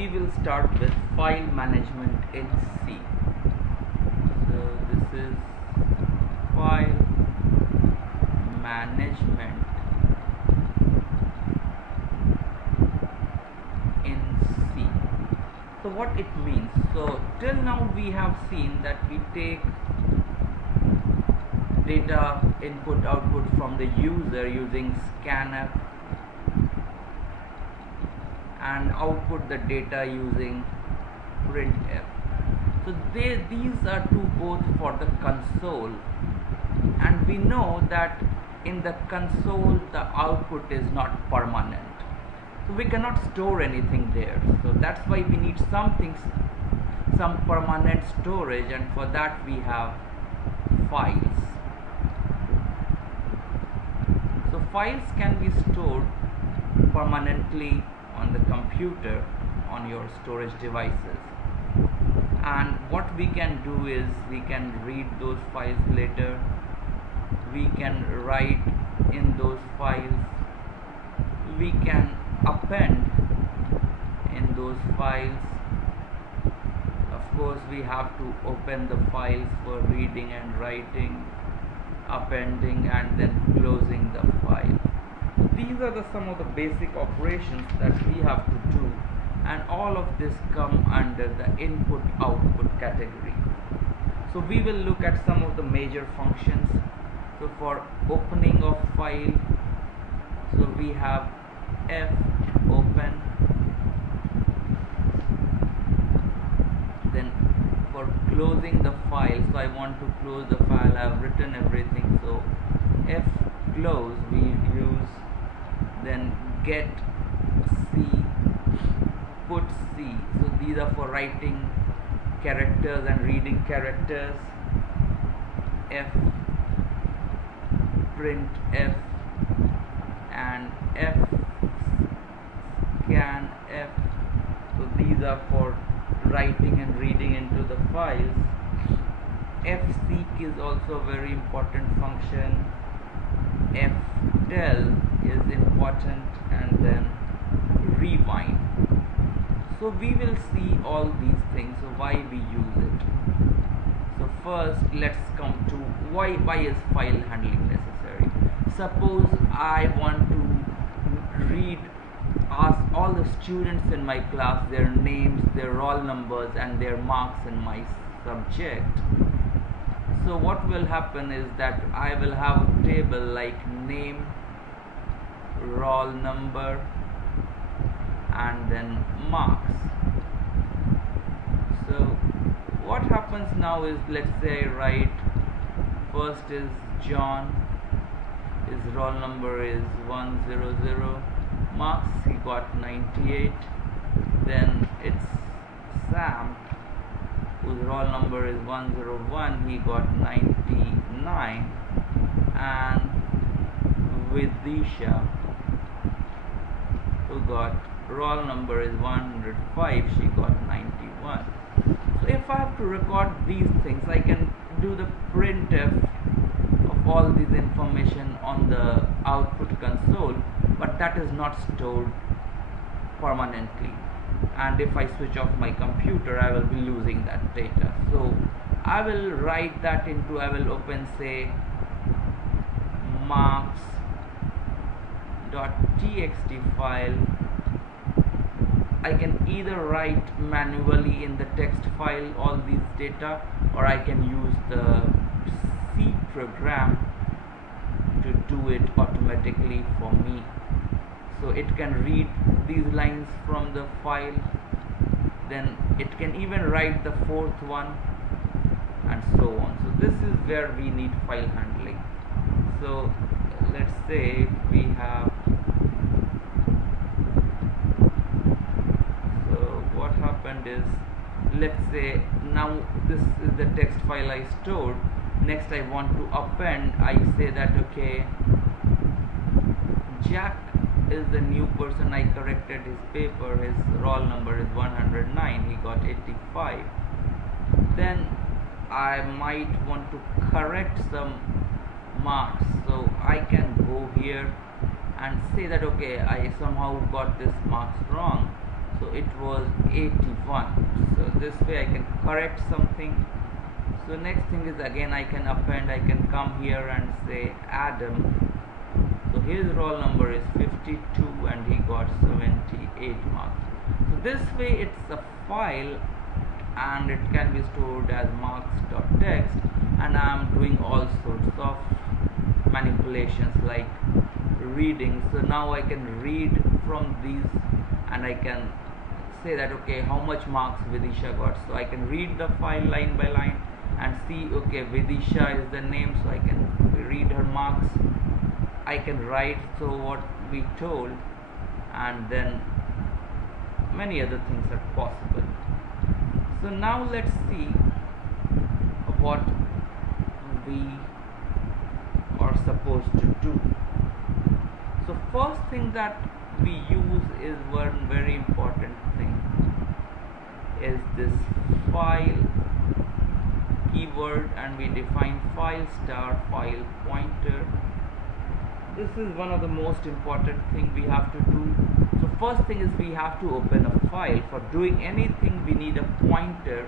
we will start with file management in C. So this is file management in C. So what it means, so till now we have seen that we take data input output from the user using scanf and output the data using printf. So these are two both for the console, and we know that in the console the output is not permanent, so we cannot store anything there. So that's why we need some permanent storage, and for that we have files. So files can be stored permanently on the computer, on your storage devices, and what we can do is we can read those files later, we can write in those files, we can append in those files. Of course we have to open the files for reading and writing, appending, and then closing the file. These are some of the basic operations that we have to do, and all of this come under the input output category. So we will look at some of the major functions. So for opening of file, so we have fopen. Then for closing the file, so I want to close the file, I have written everything, so fclose we use. Then getc, fputc, so these are for writing characters and reading characters. Printf and fscanf, so these are for writing and reading into the files. fseek is also a very important function. ftel is important, and then rewind. So we will see all these things, so why we use it. So first let's come to why is file handling necessary. Suppose I want to ask all the students in my class their names, their roll numbers, and their marks in my subject. So what will happen is that I will have a table like name, roll number, and then marks. So what happens now is, let's say I write first is John, his roll number is 100, marks he got 98. Then it's Sam, whose roll number is 101, he got 99, and Vidisha, who got roll number is 105, she got 91. So if I have to record these things, I can do the printf of all this information on the output console, but that is not stored permanently, and if I switch off my computer I will be losing that data. So I will write that into, I will open say marks.txt file. I can either write manually in the text file all these data, or I can use the C program to do it automatically for me. So it can read these lines from the file, then it can even write the fourth one, and so on. So this is where we need file handling. So let's say we have, so what happened is, let's say now this is the text file I stored. Next I want to append, I say that okay, Jack is the new person, I corrected his paper, his roll number is 109, he got 85. Then I might want to correct some marks, so I can go here and say that okay, I somehow got this marks wrong, so it was 81. So this way I can correct something. So next thing is, again I can append, I can come here and say Adam. So his roll number is 52 and he got 78 marks. So this way it's a file and it can be stored as marks.txt, and I am doing all sorts of manipulations like reading. So now I can read from these and I can say that okay, how much marks Vidisha got. So I can read the file line by line and see, okay, Vidisha is the name, so I can read her marks. I can write so what we told, and then many other things are possible. So now let's see what we are supposed to do. So first thing that we use is one very important thing, is this file keyword, and we define file star file pointer. This is one of the most important thing we have to do. So first thing is we have to open a file. For doing anything we need a pointer.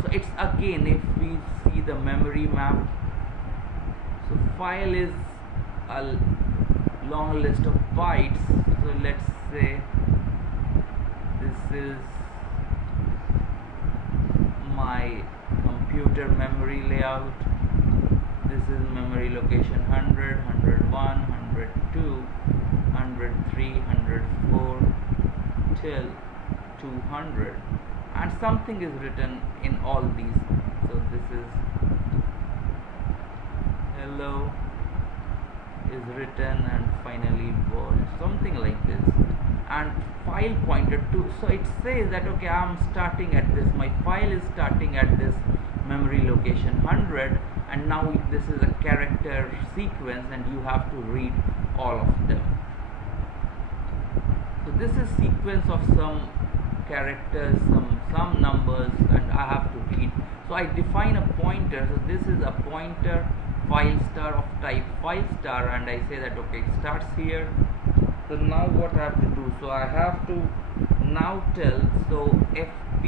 So it's again, if we see the memory map, so file is a long list of bytes. So let's say this is my computer memory layout. This is memory location 100, 101, 102, 103, 104 till 200, and something is written in all these. So this is hello is written, and finally world, something like this, and file pointer too. So it says that okay, I'm starting at this, my file is starting at this memory location 100, and now this is a character sequence and you have to read all of them. So this is sequence of some characters, some numbers, and I have to read. So I define a pointer. So this is a pointer file star of type file star, and I say that okay, it starts here. So now what I have to do, so I have to now tell, so fp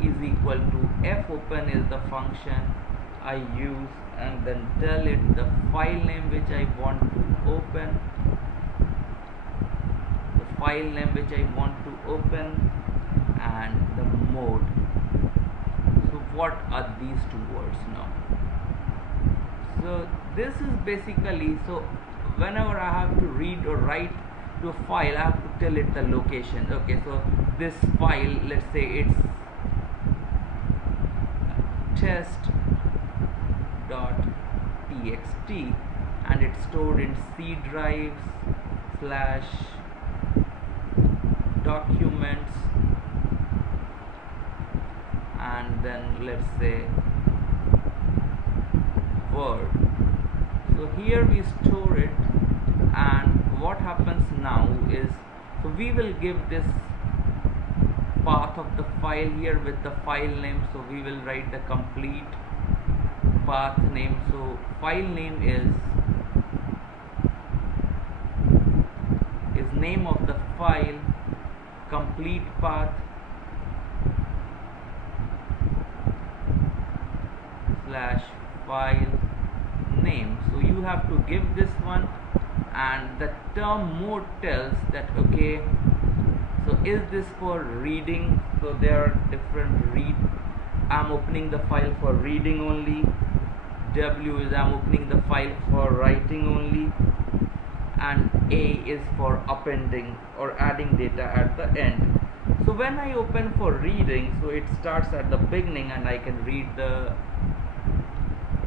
is equal to fopen is the function I use, and then tell it the file name which I want to open, the file name which I want to open, and the mode. So what are these two words now? So this is basically, so whenever I have to read or write to a file, I have to tell it the location. Okay, so this file, let's say it's test.txt and it's stored in C drives / documents, and then let's say Word. So here we store it, and what happens now is, so we will give this path of the file here with the file name. So we will write the complete path name. So file name is name of the file, complete path / file name. So you have to give this one, and the term mode tells that okay, so is this for reading? So there are different read. I'm opening the file for reading only. W is I'm opening the file for writing only, and A is for appending or adding data at the end. So when I open for reading, so it starts at the beginning and I can read the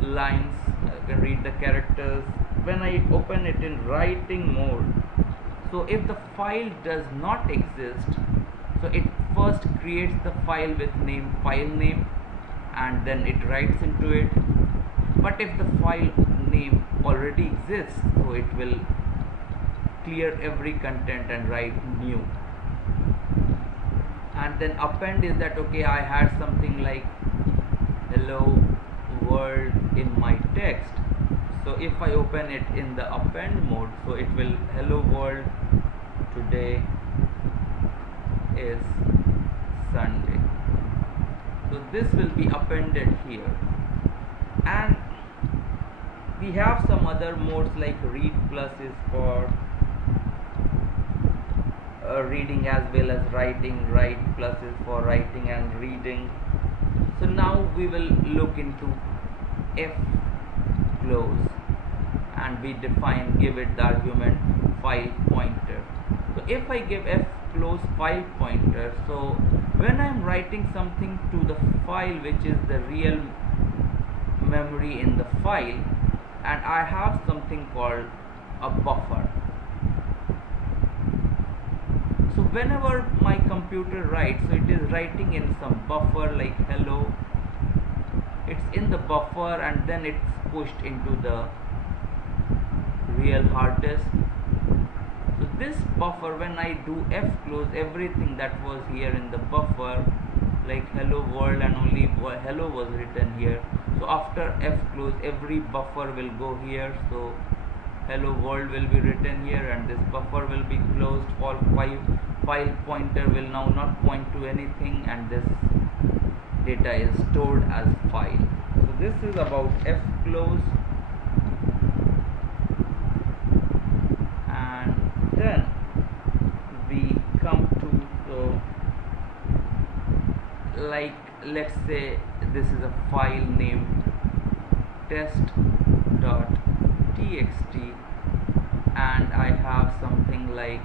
lines, I can read the characters. When I open it in writing mode, so if the file does not exist, so it first creates the file with name file name and then it writes into it. But if the file name already exists, so it will clear every content and write new. And then append is that okay, I had something like hello world in my text. So if I open it in the append mode, so it will hello world today is Sunday. So this will be appended here. And we have some other modes like read plus is for reading as well as writing, write plus is for writing and reading. So now we will look into fclose, and we give it the argument file pointer. So if I give fclose file pointer, so when I am writing something to the file which is the real memory in the file, and I have something called a buffer. So whenever my computer writes, so it is writing in some buffer like hello, it's in the buffer and then it's pushed into the real hard disk. So this buffer, when I do fclose, everything that was here in the buffer like hello world and only hello was written here. So after fclose, every buffer will go here. So hello world will be written here and this buffer will be closed. For file pointer will now not point to anything, and this data is stored as file. So this is about fclose. And then we come to, so like let's say this is a file named test.txt, and I have something like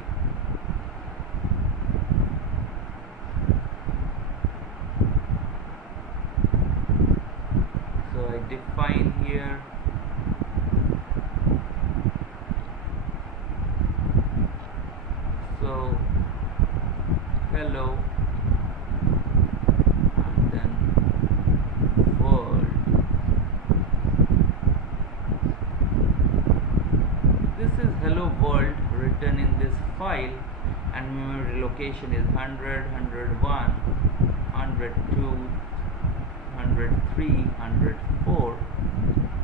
I define here so hello and then world. This is hello world written in this file, and memory location is 100, 101, 102, 103, 104.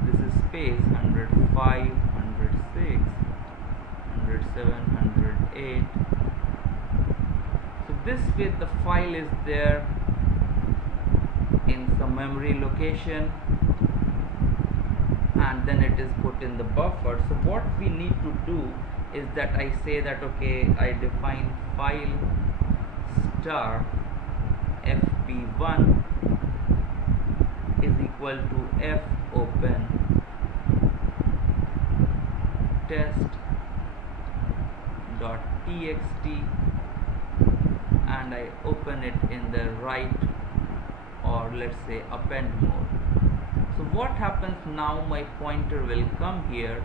This is space 105, 106, 107, 108. So this way the file is there in some memory location, and then it is put in the buffer. So what we need to do is that I say that okay, I define file star fp1 is equal to fopen test.txt, and I open it in the write or let's say append mode. So what happens now, my pointer will come here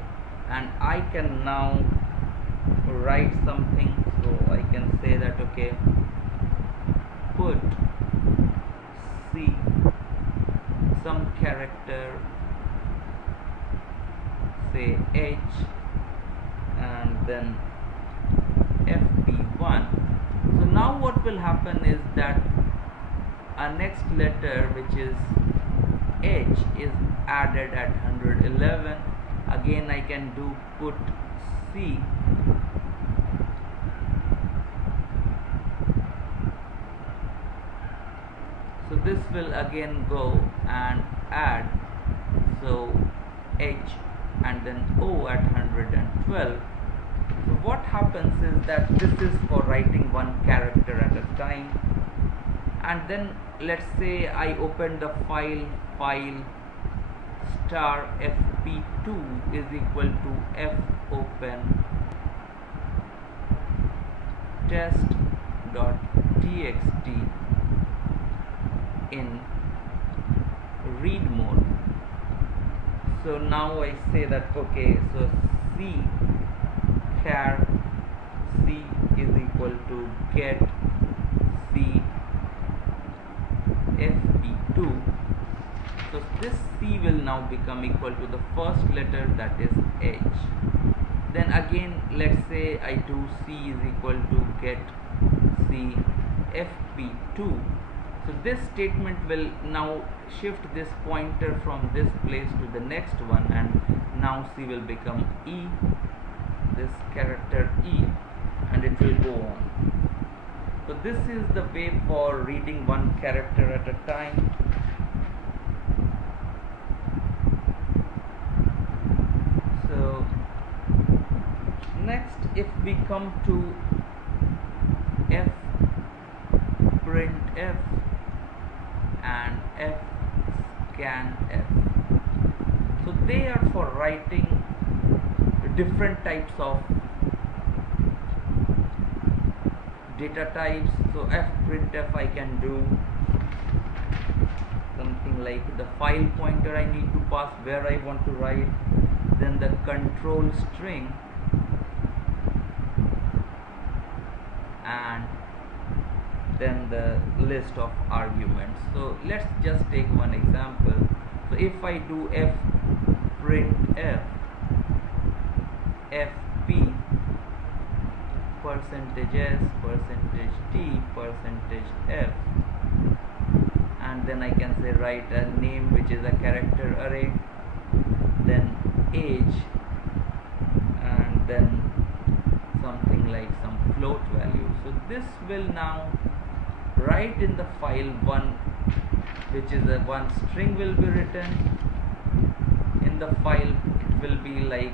and I can now write something. So I can say that okay, put C some character, say H, and then fp1. So now what will happen is that our next letter, which is H, is added at 111. Again I can do put C so this will again go and add, so H and then O at 112. So what happens is that this is for writing one character at a time. And then let's say I open the file star fp2 is equal to fopen test.txt in read mode. So now I say that okay, so C char C is equal to get C fp2. So this C will now become equal to the first letter, that is H. Then again let's say I do C is equal to get C fp2. So this statement will now shift this pointer from this place to the next one, and now C will become E, this character E, and it will go on. So this is the way for reading one character at a time. So next, if we come to fprintf and fscanf, so they are for writing different types of data types. So fprintf, I can do something like the file pointer I need to pass where I want to write, then the control string, and then the list of arguments. So let's just take one example. So if I do fprintf fp %s %t %f, and then I can say write a name which is a character array, then age, and then something like some float value. So this will now write in the file one, which is a one string will be written in the file. It will be like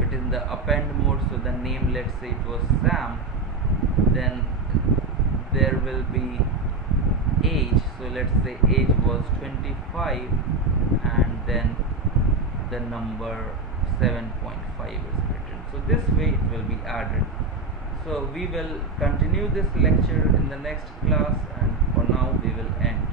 it is in the append mode. So the name, let's say it was Sam, then there will be age, so let's say age was 25, and then the number 7.5 is written. So this way it will be added. So we will continue this lecture in the next class, and for now we will end.